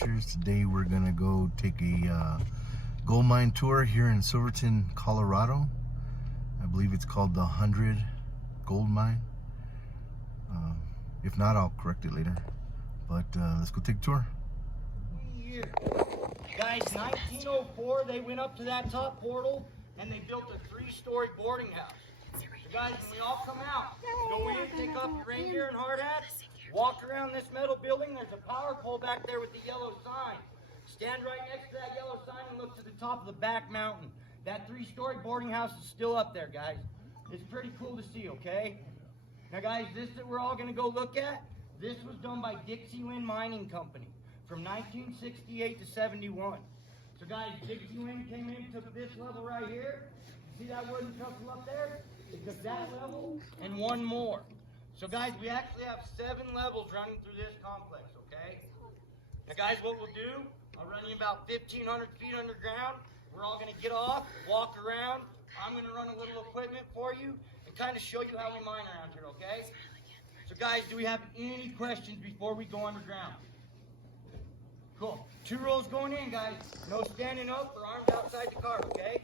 Adventures. Today we're gonna go take a gold mine tour here in Silverton, Colorado. I believe it's called the 100 Gold Mine. If not, I'll correct it later. But let's go take a tour. Guys, 1904, they went up to that top portal and they built a 3-story boarding house. So guys, when we all come out, go in, take off your reindeer and hard hat, walk around this metal building. There's a power pole back there with the yellow sign. Stand right next to that yellow sign and look to the top of the back mountain. That 3-story boarding house is still up there, guys. It's pretty cool to see, okay? Now guys, this that we're all gonna go look at, this was done by Dixieland Mining Company from 1968 to 71. So guys, Dixieland came in, took this level right here. See that wooden trussel up there? It took that level and one more. So guys, we actually have 7 levels running through this complex, okay? Now guys, what we'll do, I'll run you about 1,500 feet underground. We're all gonna get off, walk around. I'm gonna run a little equipment for you and kind of show you how we mine around here, okay? So guys, do we have any questions before we go underground? Cool. 2 rows going in, guys. No standing up or arms outside the car, okay?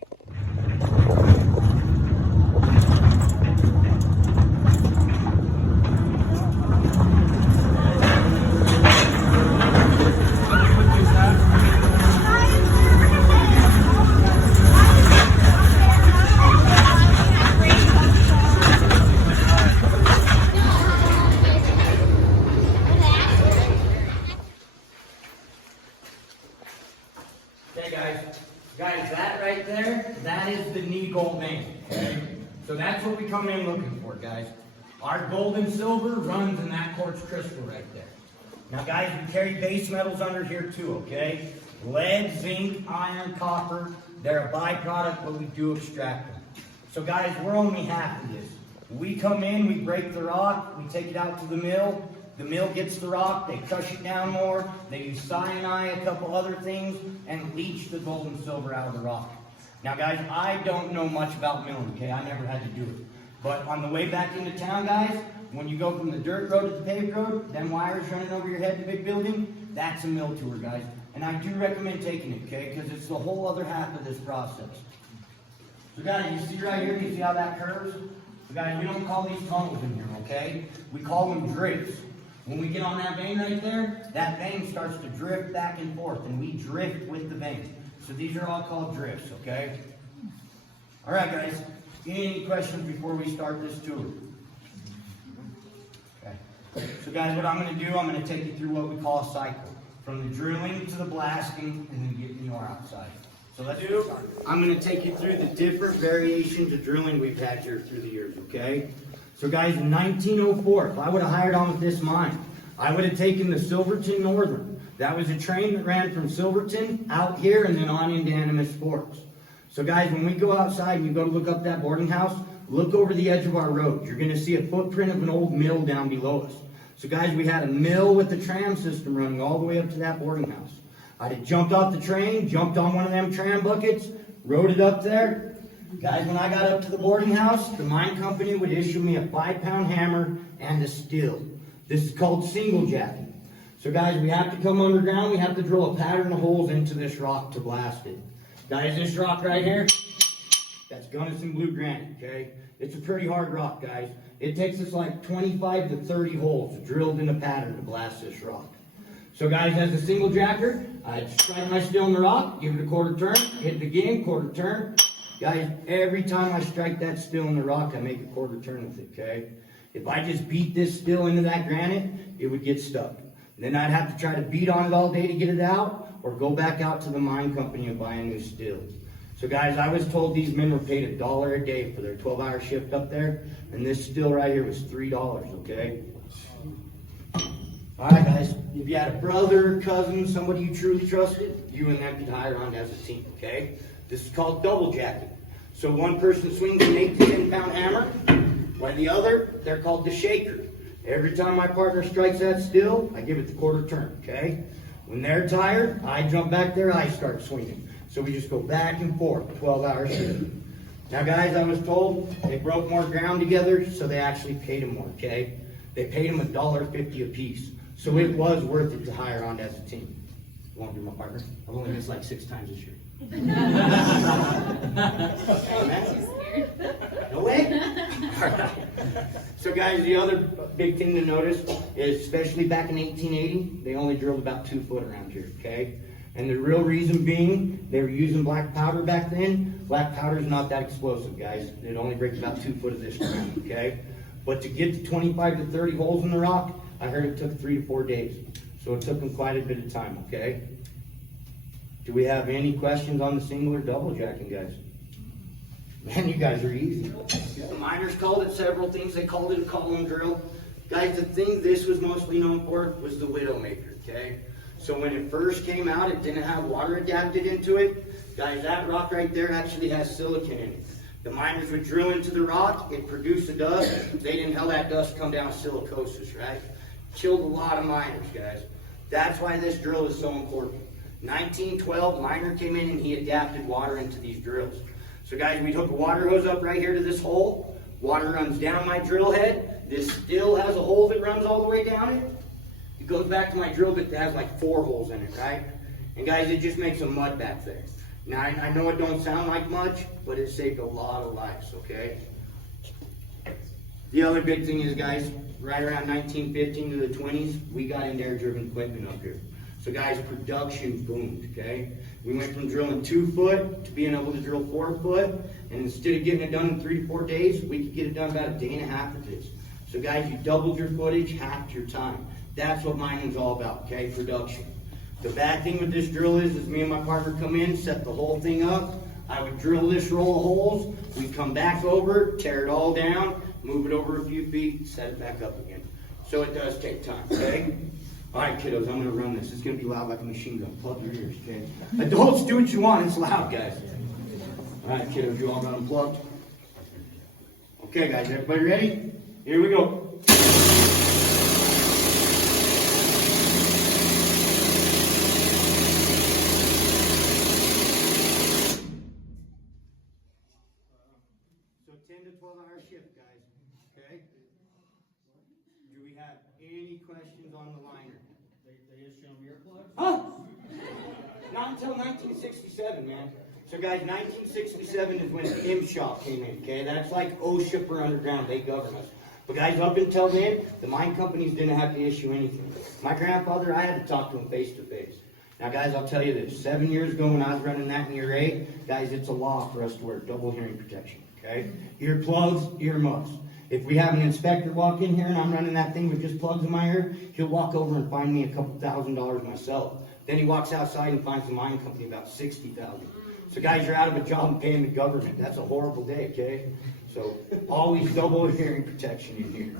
Guys, that right there, that is the Neigold vein, okay? So that's what we come in looking for, guys. Our gold and silver runs in that quartz crystal right there. Now, guys, we carry base metals under here too, okay? Lead, zinc, iron, copper, they're a byproduct, but we do extract them. So, guys, we're only half of this. We come in, we break the rock, we take it out to the mill. The mill gets the rock, they crush it down more, they use cyanide, a couple other things, and leach the gold and silver out of the rock. Now guys, I don't know much about milling, okay? I never had to do it. But on the way back into town, guys, when you go from the dirt road to the paved road, them wires running over your head in the big building, that's a mill tour, guys. And I do recommend taking it, okay? Because it's the whole other half of this process. So guys, you see right here, you see how that curves? So guys, we don't call these tunnels in here, okay? We call them drifts. When we get on that vein right there, that vein starts to drift back and forth, and we drift with the vein. So these are all called drifts, okay? All right, guys. Any questions before we start this tour? Okay. So, guys, what I'm going to do, I'm going to take you through what we call a cycle. From the drilling to the blasting, and then getting your outside. So let's do. I'm going to take you through the different variations of drilling we've had here through the years, okay? So guys, in 1904, if I would have hired on with this mine, I would have taken the Silverton Northern. That was a train that ran from Silverton out here and then on into Animas Forks. So guys, when we go outside and you go to look up that boarding house, look over the edge of our road. You're going to see a footprint of an old mill down below us. So guys, we had a mill with the tram system running all the way up to that boarding house. I'd have jumped off the train, jumped on one of them tram buckets, rode it up there. Guys, when I got up to the boarding house, the mine company would issue me a 5-pound hammer and a steel. This is called single jacking. So guys, we have to come underground, we have to drill a pattern of holes into this rock to blast it. Guys, this rock right here, that's Gunnison blue granite, okay? It's a pretty hard rock, guys. It takes us like 25 to 30 holes drilled in a pattern to blast this rock. So guys, as a single jacker, I'd strike my steel in the rock, give it a quarter turn, hit it again, quarter turn. Guys, every time I strike that steel in the rock, I make a quarter turn with it, okay? If I just beat this steel into that granite, it would get stuck. Then I'd have to try to beat on it all day to get it out, or go back out to the mine company and buy a new steel. So guys, I was told these men were paid $1 a day for their 12-hour shift up there, and this steel right here was $3, okay? All right, guys, if you had a brother, cousin, somebody you truly trusted, you and them could hire on as a team, okay? This is called double jacking. So one person swings an 8 to 10-pound hammer, while the other, they're called the shaker. Every time my partner strikes that steel, I give it the quarter turn, okay? When they're tired, I jump back there, I start swinging. So we just go back and forth, 12-hour shift. Now guys, I was told they broke more ground together, so they actually paid them more, okay? They paid them $1.50 a piece. So it was worth it to hire on as a team. Won't be my partner. I've only missed like 6 times this year. No way? Alright. So guys, the other big thing to notice is, especially back in 1880, they only drilled about 2 foot around here, okay? And the real reason being, they were using black powder back then. Black powder is not that explosive, guys. It only breaks about 2 foot of this ground, okay? But to get to 25 to 30 holes in the rock, I heard it took 3 to 4 days. So it took them quite a bit of time, okay? Do we have any questions on the single or double jacking, guys? Man, you guys are easy. The miners called it several things. They called it a column drill. Guys, the thing this was mostly known for was the Widowmaker, okay? So when it first came out, it didn't have water adapted into it. Guys, that rock right there actually has silicon in it. The miners would drill into the rock, it produced the dust. They didn't have that dust come down silicosis, right? Killed a lot of miners, guys. That's why this drill is so important. 1912, miner came in and he adapted water into these drills. So guys, we'd hook a water hose up right here to this hole. Water runs down my drill head. This still has a hole that runs all the way down it. It goes back to my drill bit that has like 4 holes in it, right? And guys, it just makes a mud back there. Now, I know it don't sound like much, but it saved a lot of lives, okay? The other big thing is, guys, right around 1915 to the 20s, we got into air-driven equipment up here. So guys, production boomed, okay? We went from drilling 2 foot to being able to drill 4 foot, and instead of getting it done in 3 to 4 days, we could get it done about a day and a half of this. So guys, you doubled your footage, halved your time. That's what mining's all about, okay? Production. The bad thing with this drill is me and my partner come in, set the whole thing up. I would drill this roll of holes. We'd come back over, tear it all down, move it over a few feet, set it back up again. So it does take time, okay? All right, kiddos, I'm going to run this. It's going to be loud like a machine gun. Plug your ears, okay? Adults, do what you want. It's loud, guys. All right, kiddos, you all got them plugged? Okay, guys, everybody ready? Here we go. So 10 to 12-hour shift, guys, okay? Do we have any questions on the liner? They just show them earplugs? Oh! Not until 1967, man. So guys, 1967 is when MSHA came in, okay? That's like OSHA for underground, they govern us. But guys, up until then, the mine companies didn't have to issue anything. My grandfather, I had to talk to him face to face. Now guys, I'll tell you this, 7 years ago when I was running that in year 8, guys, it's a law for us to wear double hearing protection, okay? Earplugs, earmuffs. If we have an inspector walk in here and I'm running that thing with just plugs in my ear, he'll walk over and find me a couple $1,000s myself. Then he walks outside and finds the mine company about $60,000. So guys, you're out of a job and paying the government. That's a horrible day, okay? So always double hearing protection in here.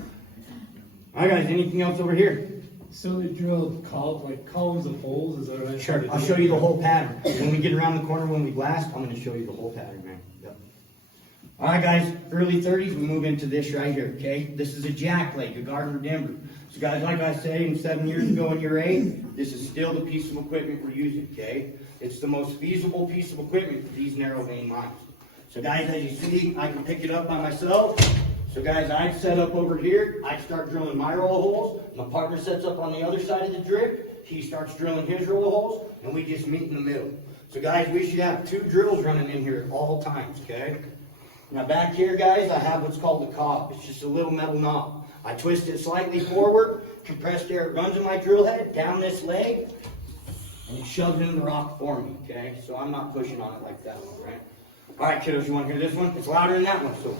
All right, guys, anything else over here? So they drilled columns of holes? Is that right? Sure, I'll show you the whole pattern. When we get around the corner, when we blast, I'm going to show you the whole pattern, man. Yep. All right, guys, early 30s, we move into this right here, okay? This is a jack leg, a Gardner Denver. So guys, like I said, 7 years ago in year 8, this is still the piece of equipment we're using, okay? It's the most feasible piece of equipment for these narrow vein mines. So guys, as you see, I can pick it up by myself. So guys, I'd set up over here, I'd start drilling my roll of holes, my partner sets up on the other side of the drip, he starts drilling his roll of holes, and we just meet in the middle. So guys, we should have 2 drills running in here at all times, okay? Now back here, guys, I have what's called the cob. It's just a little metal knob. I twist it slightly forward, compressed air runs in my drill head, down this leg, and it shoves it in the rock for me, okay? So I'm not pushing on it like that one, right? All right, kiddos, you want to hear this one? It's louder than that one, so.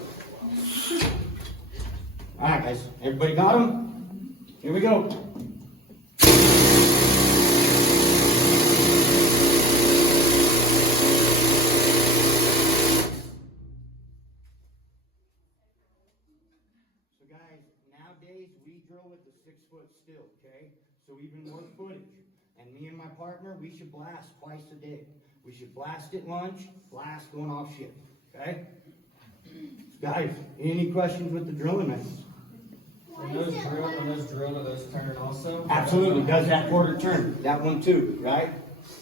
All right, guys, everybody got them? Here we go. So guys, nowadays we drill with the 6-foot still, okay? So even more footage. And me and my partner, we should blast twice a day. We should blast at lunch, blast going off shift, okay? Guys, any questions with the drilling methods? When those drill, are those turn also? Absolutely, does that quarter turn? That one too, right?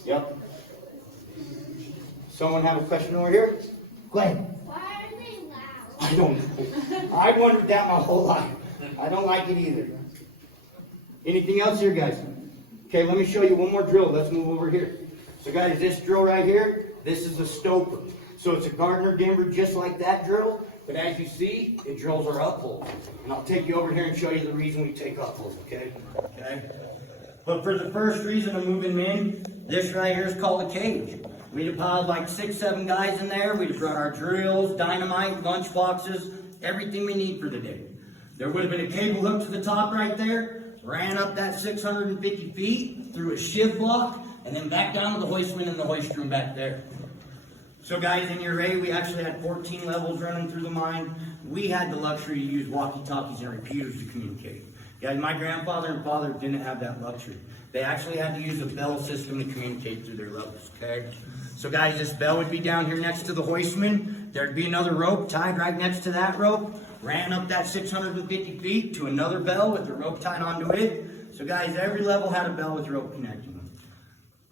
Yep. Someone have a question over here? Go ahead. Why are they loud? I don't know. I wondered that my whole life. I don't like it either. Anything else here, guys? Okay, let me show you one more drill. Let's move over here. So guys, this drill right here, this is a stoper. So it's a Gardner Denver just like that drill, but as you see, it drills our up holes. And I'll take you over here and show you the reason we take up holes, okay? Okay. But for the first reason of moving in, this right here is called a cage. We'd have piled like 6, 7 guys in there. We'd have brought our drills, dynamite, lunch boxes, everything we need for the day. There would have been a cable hook to the top right there, ran up that 650 feet through a shiv block, and then back down to the hoistman and the hoist room back there. So guys, in your array, we actually had 14 levels running through the mine. We had the luxury to use walkie-talkies and repeaters to communicate. Guys, my grandfather and father didn't have that luxury. They actually had to use a bell system to communicate through their levels, okay? So guys, this bell would be down here next to the hoistman. There'd be another rope tied right next to that rope. Ran up that 650 feet to another bell with the rope tied onto it. So guys, every level had a bell with rope connecting them.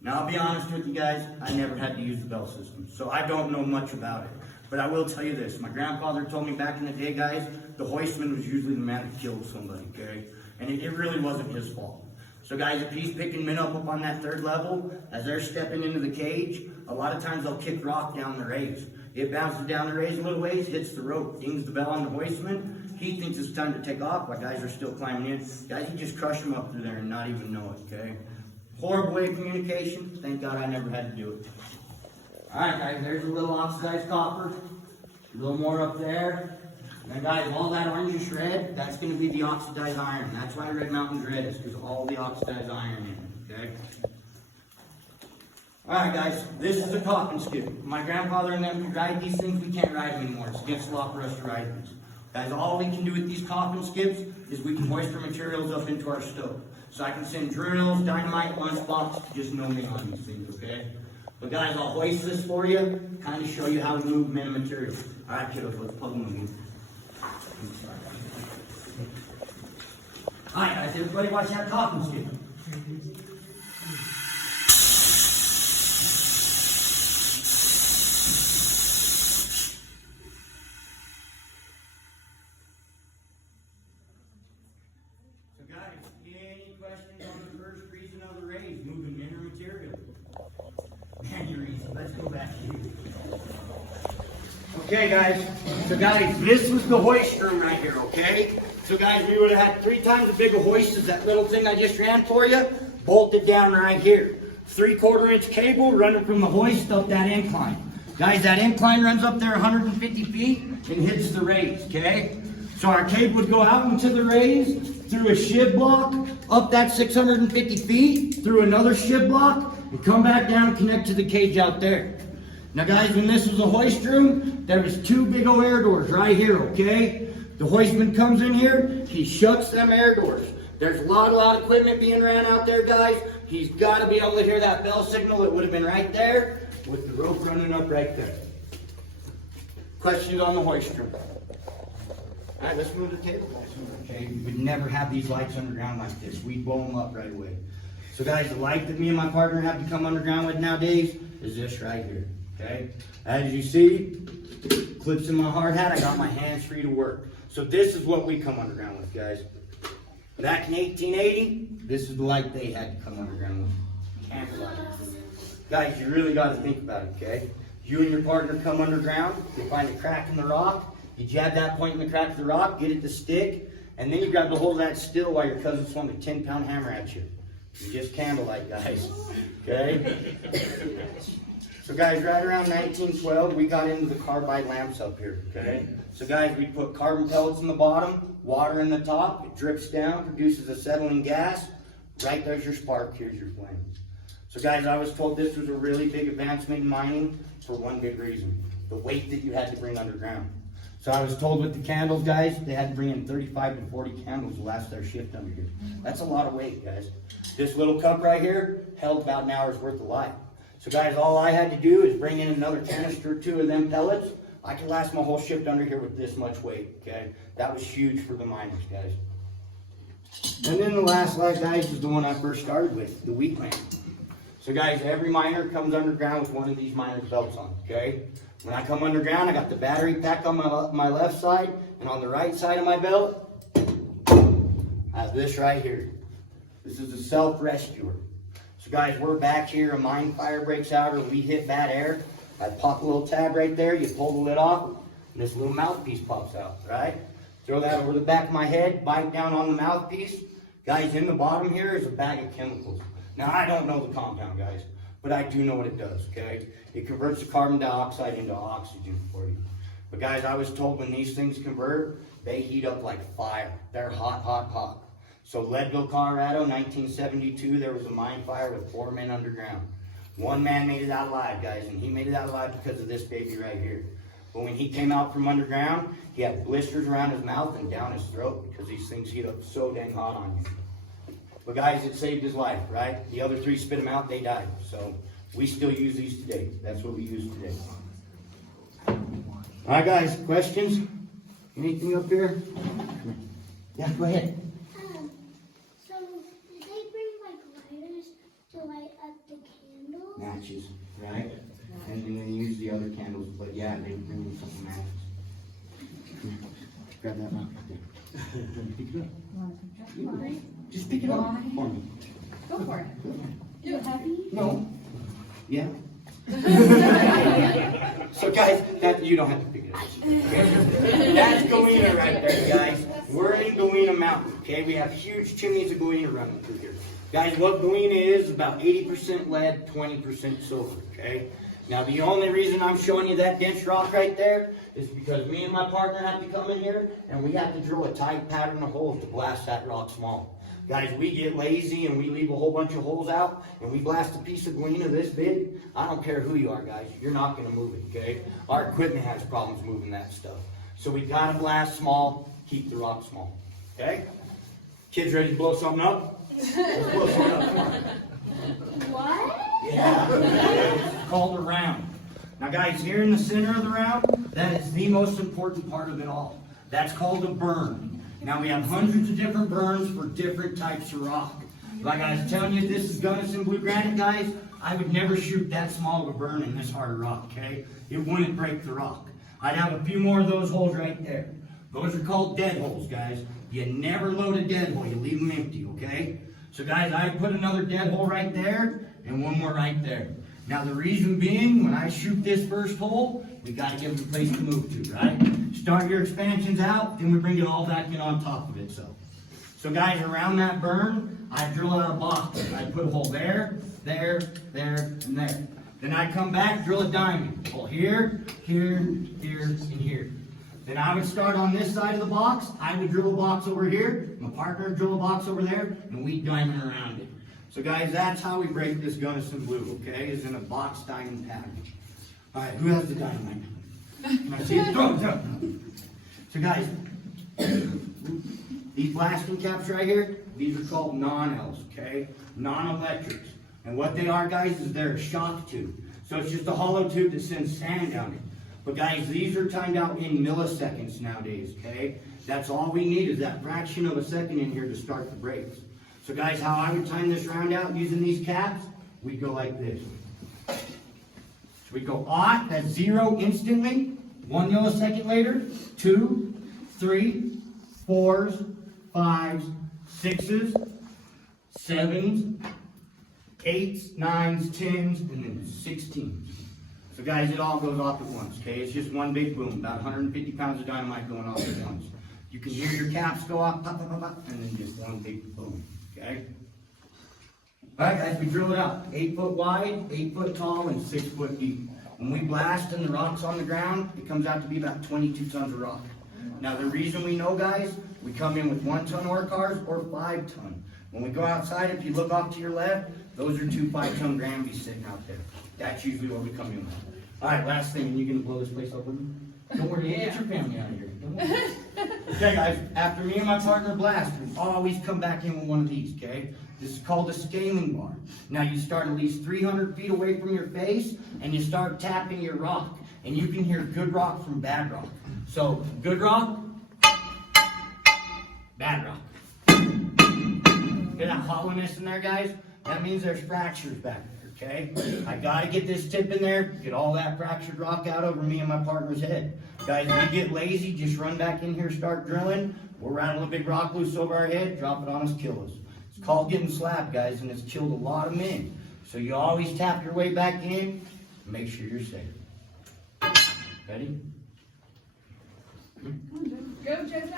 Now I'll be honest with you guys, I never had to use the bell system, so I don't know much about it. But I will tell you this, my grandfather told me back in the day, guys, the hoistman was usually the man that killed somebody, okay? And it really wasn't his fault. So guys, if he's picking men up on that 3rd level, as they're stepping into the cage, a lot of times they'll kick rock down the raise. It bounces down the raise a little ways, hits the rope, dings the bell on the hoistman. He thinks it's time to take off while guys are still climbing in. Guys, he just crushed them up through there and not even know it, okay? Horrible way of communication. Thank God I never had to do it. Alright guys, there's a little oxidized copper. A little more up there. And then guys, all that orangish red, that's going to be the oxidized iron. That's why Red Mountain's red, is because all the oxidized iron in it, okay? Alright guys, this is a coffin skip. My grandfather and them could ride these things, we can't ride them anymore. It's against the law for us to ride these. Guys, all we can do with these coffin skips is we can hoist our materials up into our stove. So I can send drills, dynamite, lunchbox, just no me on these things, okay? But guys, I'll hoist this for you, kind of show you how to move men and materials. Alright kiddos, let's plug them in. Alright guys, everybody watch that coffin skip. So guys, any questions on the first reason of the raise, moving men or material? Man, you're easy. Let's go back to you. Okay guys, so guys, this was the hoist room right here, okay? So guys, we would have had 3 times as big a hoist as that little thing I just ran for you, bolted down right here. 3/4 inch cable running from the hoist up that incline. Guys, that incline runs up there 150 feet and hits the raise, okay? So our cable would go out into the raise, through a shiv block, up that 650 feet, through another shiv block, and come back down and connect to the cage out there. Now guys, when this was a hoist room, there was 2 big old air doors right here, okay? The hoistman comes in here, he shuts them air doors. There's a lot of equipment being ran out there, guys. He's got to be able to hear that bell signal that would have been right there with the rope running up right there. Questions on the hoist room? All right, let's move the table, guys. Okay, we would never have these lights underground like this. We'd blow them up right away. So guys, the light that me and my partner have to come underground with nowadays is this right here, okay? As you see, clips in my hard hat, I got my hands free to work. So this is what we come underground with, guys. Back in 1880, this is the light they had to come underground with. Candlelight. Guys, you really got to think about it, okay? You and your partner come underground, you find a crack in the rock, you jab that point in the crack of the rock, get it to stick, and then you grab the hold of that still while your cousin swung a 10-pound hammer at you. You just candlelight, guys, okay? So guys, right around 1912, we got into the carbide lamps up here, okay? So guys, we put carbon pellets in the bottom, water in the top, it drips down, produces acetylene gas. Right there's your spark, here's your flame. So guys, I was told this was a really big advancement in mining for one big reason, the weight that you had to bring underground. So I was told with the candles, guys, they had to bring in 35 to 40 candles to last their shift under here. That's a lot of weight, guys. This little cup right here held about an hour's worth of light. So guys, all I had to do is bring in another canister or 2 of them pellets. I could last my whole shift under here with this much weight, okay? That was huge for the miners, guys. And then the last light, guys, is the one I first started with, the wheat lamp. So guys, every miner comes underground with one of these miner's belts on, okay? When I come underground, I got the battery pack on my left side, and on the right side of my belt, I have this right here. This is a self-rescuer. So guys, we're back here, a mine fire breaks out or we hit bad air. I pop a little tab right there, you pull the lid off, and this little mouthpiece pops out, right? Throw that over the back of my head, bite down on the mouthpiece. Guys, in the bottom here is a bag of chemicals. Now, I don't know the compound, guys, but I do know what it does, okay? It converts the carbon dioxide into oxygen for you. But guys, I was told when these things convert, they heat up like fire. They're hot, hot, hot. So Leadville, Colorado, 1972, there was a mine fire with 4 men underground. One man made it out alive, guys, and he made it out alive because of this baby right here. But when he came out from underground, he had blisters around his mouth and down his throat because these things heat up so dang hot on you. But guys, it saved his life, right? The other 3 spit him out, they died. So we still use these today. That's what we use today. All right, guys, questions? Anything up here? Yeah, go ahead. So, did they bring like lighters to light up the candles? Matches, right? And then they use the other candles, but yeah, they bring me some matches. Grab that one right there. Pick it up. Just pick it up for me. Go for it. Do it, happy? No. Yeah. So guys, that you don't have to pick it up. That's Galena right there, guys. We're in Galena Mountain, okay? We have huge chimneys of Galena running through here. Guys, what Galena is about 80% lead, 20% silver, okay? Now, the only reason I'm showing you that dense rock right there is because me and my partner have to come in here and we have to drill a tight pattern of holes to blast that rock small. Guys, we get lazy and we leave a whole bunch of holes out and we blast a piece of Galena this big. I don't care who you are, guys. You're not going to move it, okay? Our equipment has problems moving that stuff. So we got to blast small, keep the rock small, okay? Kids ready to blow something up? Let's blow something up. Come on. What? Yeah, it's called a round. Now guys, here in the center of the round, that is the most important part of it all. That's called a burn. Now we have hundreds of different burns for different types of rock. Like I was telling you, this is Gunnison blue granite, guys. I would never shoot that small of a burn in this hard of rock, okay? It wouldn't break the rock. I'd have a few more of those holes right there. Those are called dead holes, guys. You never load a dead hole, you leave them empty, okay? So guys, I put another dead hole right there, and one more right there. Now the reason being, when I shoot this first hole, we gotta give it a place to move to, right? Start your expansions out, then we bring it all back in on top of it, So guys, around that burn, I drill out a box. I put a hole there, there, there, and there. Then I come back, drill a diamond. Hole here, here, here, and here. Then I would start on this side of the box. I would drill a box over here. My partner would drill a box over there, and we diamond around it. So guys, that's how we break this Gunnison blue, okay? Is in a box diamond pattern. All right, who has the dynamite? Can I see it? Throw it. So guys, these blasting caps right here, these are called non-Ls, okay? Non-electrics. And what they are, guys, is they're a shock tube. So it's just a hollow tube that sends sand down it. But guys, these are timed out in milliseconds nowadays, okay? That's all we need is that fraction of a second in here to start the brakes. So guys, how I would time this round out using these caps, we go like this. So we go aught, that's 0 instantly, 1 millisecond later, 2, 3, 4s, 5s, 6s, 7s, 8s, 9s, 10s, and then 16s. So guys, it all goes off at once, okay? It's just one big boom, about 150 pounds of dynamite going off at once. You can hear your caps go off, pop, pop, pop, pop, and then just one big boom, okay? All right, guys, we drill it out. 8 foot wide, 8 foot tall, and 6 foot deep. When we blast and the rock's on the ground, it comes out to be about 22 tons of rock. Now, the reason we know, guys, we come in with 1 ton ore cars or 5 ton. When we go outside, if you look off to your left, those are 2 5-ton Granbys sitting out there. That's usually what we come in with. All right, last thing, you gonna blow this place up with me? Don't worry, get your family out of here. Don't worry. Okay, guys, after me and my partner blast, we always come back in with one of these, okay? This is called a scaling bar. Now, you start at least 300 feet away from your face, and you start tapping your rock. And you can hear good rock from bad rock. So, good rock, bad rock. Hear that hollowness in there, guys? That means there's fractures back there, okay? I gotta get this tip in there, get all that fractured rock out over me and my partner's head. Guys, if we get lazy, just run back in here, start drilling. We'll rattle a big rock loose over our head, drop it on us, kill us. It's called getting slapped, guys, and it's killed a lot of men. So you always tap your way back in, make sure you're safe. Ready? Go, Joseph.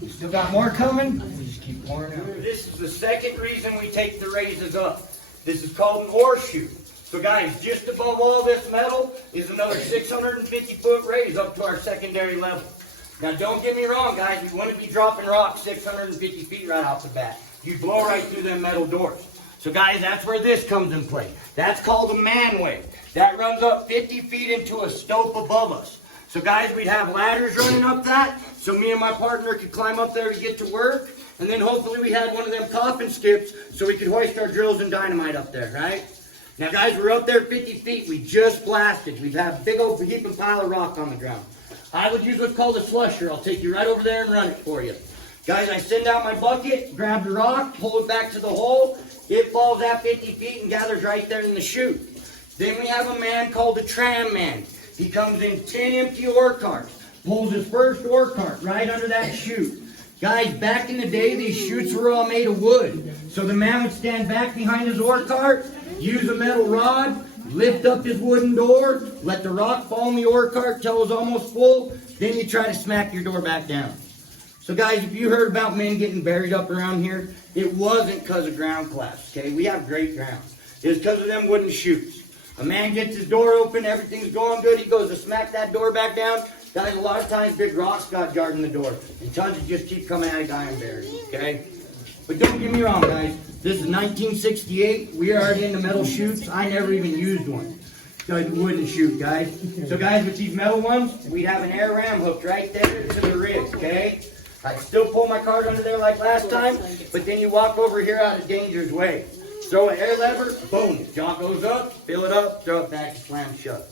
You still got more coming? Just keep pouring out. This is the second reason we take the raises up. This is called an horseshoe. So guys, just above all this metal is another 650-foot raise up to our secondary level. Now don't get me wrong, guys, we want to be dropping rocks 650 feet right off the bat. You blow right through them metal doors. So guys, that's where this comes in play. That's called a manway. That runs up 50 feet into a stope above us. So guys, we'd have ladders running up that, so me and my partner could climb up there to get to work, and then hopefully we had one of them coffin skips so we could hoist our drills and dynamite up there, right? Now guys, we're up there 50 feet, we just blasted. We've had a big old heaping pile of rock on the ground. I would use what's called a slusher. I'll take you right over there and run it for you. Guys, I send out my bucket, grab the rock, pull it back to the hole, it falls at 50 feet and gathers right there in the chute. Then we have a man called the tram man. He comes in 10 empty ore carts, pulls his first ore cart right under that chute. Guys, back in the day, these chutes were all made of wood. So the man would stand back behind his ore cart, use a metal rod, lift up his wooden door, let the rock fall in the ore cart till it was almost full, then you try to smack your door back down. So guys, if you heard about men getting buried up around here, it wasn't because of ground collapse, okay? We have great ground. It was because of them wooden chutes. A man gets his door open, everything's going good, he goes to smack that door back down. Guys, a lot of times big rocks got jarred in the door, and tons of just keep coming at a guy and buried, okay? But don't get me wrong, guys. This is 1968. We are already into metal chutes. I never even used one. Guys, wooden chute, guys. So guys, with these metal ones, we have an air ram hooked right there to the ribs, okay? I can still pull my cart under there like last time, but then you walk over here out of danger's way. Throw an air lever, boom, jaw goes up, fill it up, throw it back, slam shut.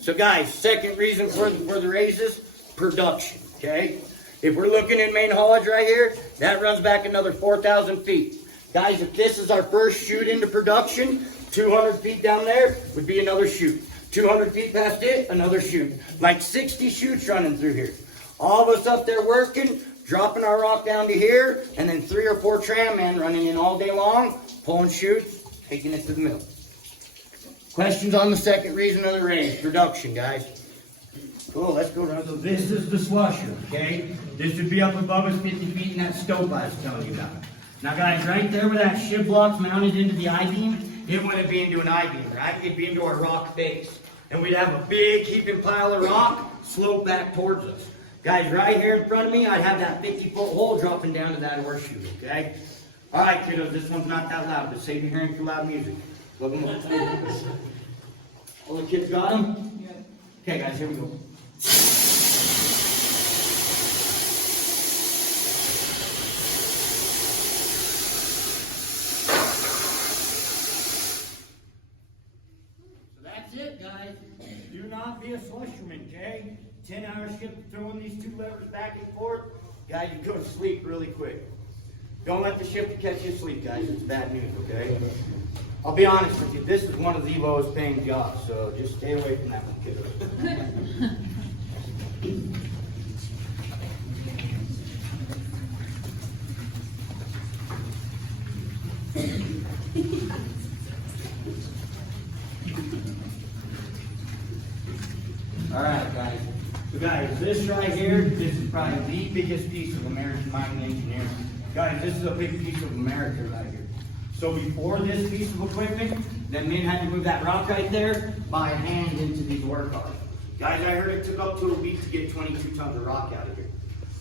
So guys, second reason for the raises, production, okay? If we're looking at main haulage right here, that runs back another 4,000 feet. Guys, if this is our first chute into production, 200 feet down there would be another chute. 200 feet past it, another chute. Like 60 chutes running through here. All of us up there working, dropping our rock down to here, and then 3 or 4 tram men running in all day long, pulling chutes, taking it to the mill. Questions on the second reason of the raise, production, guys. Cool, let's go around. So this is the slusher, okay? This would be up above us 50 feet in that stope I was telling you about. Now guys, right there where that shib block's mounted into the I-beam, it wouldn't be into an I-beam, right? It'd be into our rock base. And we'd have a big heaping pile of rock slope back towards us. Guys, right here in front of me, I'd have that 50-foot hole dropping down to that horseshoe, okay? All right, kiddos, this one's not that loud, but save your hearing for loud music. Look them up. All the kids got them? Okay, guys, here we go. So that's it, guys. Do not be a slusherman, okay? 10-hour shift throwing these 2 levers back and forth. Guys, you go to sleep really quick. Don't let the shift catch you asleep, guys. It's bad news, okay? I'll be honest with you, this is one of the lowest paying jobs, so just stay away from that one, kiddo. All right, guys. So guys, this right here, this is probably the biggest piece of American mining engineering. Guys, this is a big piece of America right here. So before this piece of equipment, the men had to move that rock right there by hand into these ore cars. Guys, I heard it took up to a week to get 22 tons of rock out of here.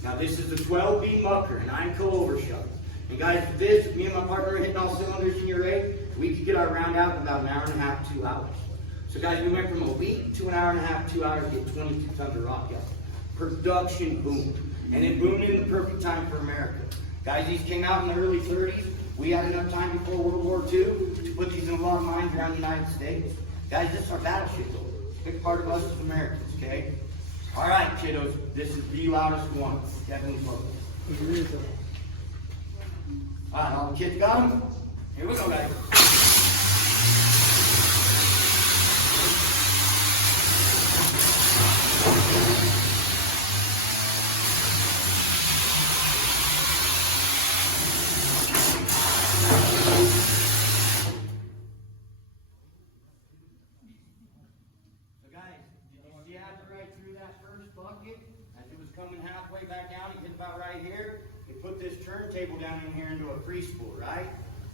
Now this is a 12B mucker, and I'm co-overshot. And guys, this, me and my partner are hitting all cylinders in your rate, we could get our round out in about an hour and a half, 2 hours. So guys, we went from a week to an hour and a half, 2 hours to get 22 tons of rock out. Production boomed. And it boomed in the perfect time for America. Guys, these came out in the early 30s. We had enough time before World War II to put these in a lot of mines around the United States. Guys, this is our battleship. It's a big part of us as Americans, okay? All right, kiddos, this is the loudest one. Definitely focus. All right, all the kids got them? Here we go, guys. that first bucket, as it was coming halfway back down, it hit about right here. You put this turntable down in here into a free spool, right?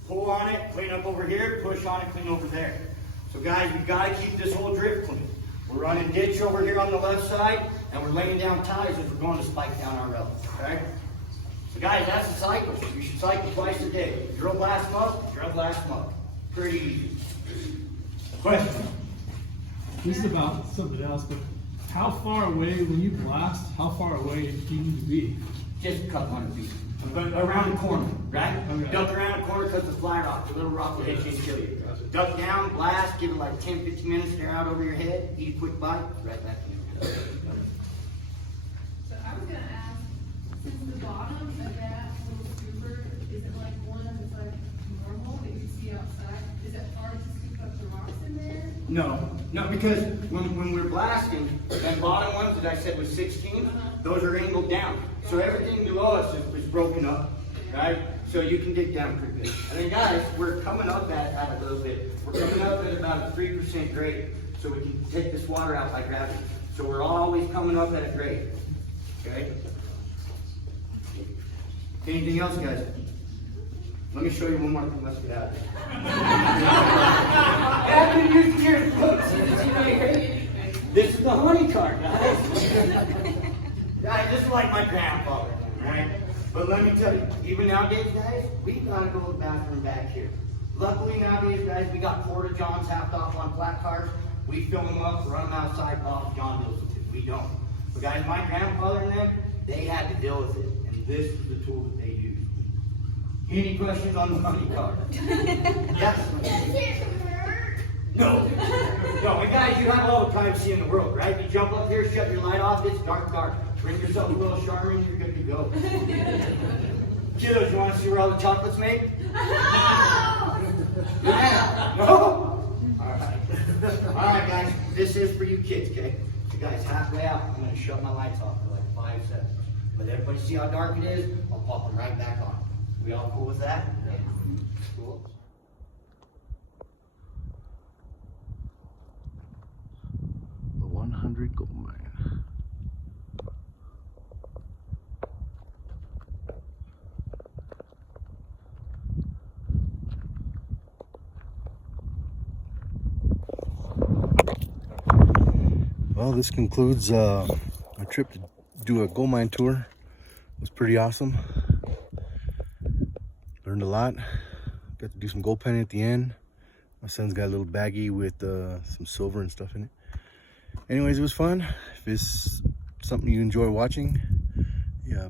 Pull on it, clean up over here, push on it, clean over there. So guys, we've got to keep this whole drift clean. We're running ditch over here on the left side, and we're laying down ties as we're going to spike down our rail, okay? So guys, that's the cycle. You should cycle twice a day. Drill blast muck, drill blast muck. Pretty easy. Question? This is about something else, but how far away, when you blast, how far away do you need to be? Just a couple hundred feet. Around the corner, right? Okay. Duck around the corner because the fly rock, the little rock will hit you and kill you. Duck down, blast, give it like 10, 15 minutes, stare out over your head, eat a quick bite, right back in. So I was gonna ask, since the bottom of that little scooper isn't like one that's like normal that you see outside, is it hard to scoop up the rocks in there? No, because when we're blasting, that bottom ones that I said was 16, those are angled down. So everything below us is broken up, right? So you can dig down pretty good. And then guys, we're coming up at a little bit. We're coming up at about a 3% grade. So we can take this water out by gravity. So we're always coming up at a grade, okay? Anything else, guys? Let me show you one more thing. Let's get out of here. After you hear this is the honey cart, guys. Guys, this is like my grandfather, right? But let me tell you, even nowadays, guys, we gotta go to the bathroom back here. Luckily nowadays, guys, we got porta johns half off on flat cars. We fill them up, run them outside, Bob John deals with it. We don't. But guys, my grandfather and them, they had to deal with it, and this is the tool that they used. Any questions on the honey cart? Yes. No. No, and guys, you have all the privacy in the world, right? You jump up here, shut your light off, it's dark. Bring yourself a little Charmin, you're good to go. Kiddos, you want to see where all the chocolate's made? Yeah. No? Alright. Alright, guys, this is for you kids, okay? So guys, halfway out, I'm going to shut my lights off for like 5 seconds. Let everybody see how dark it is, I'll pop them right back on. We all cool with that? Cool. The 100 gold mine. Well, this concludes our trip to do a gold mine tour. It was pretty awesome. Learned a lot. Got to do some gold penning at the end. My son's got a little baggie with some silver and stuff in it. Anyways, it was fun. If it's something you enjoy watching, yeah,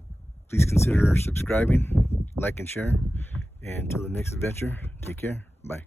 please consider subscribing, like and share. And until the next adventure, take care. Bye.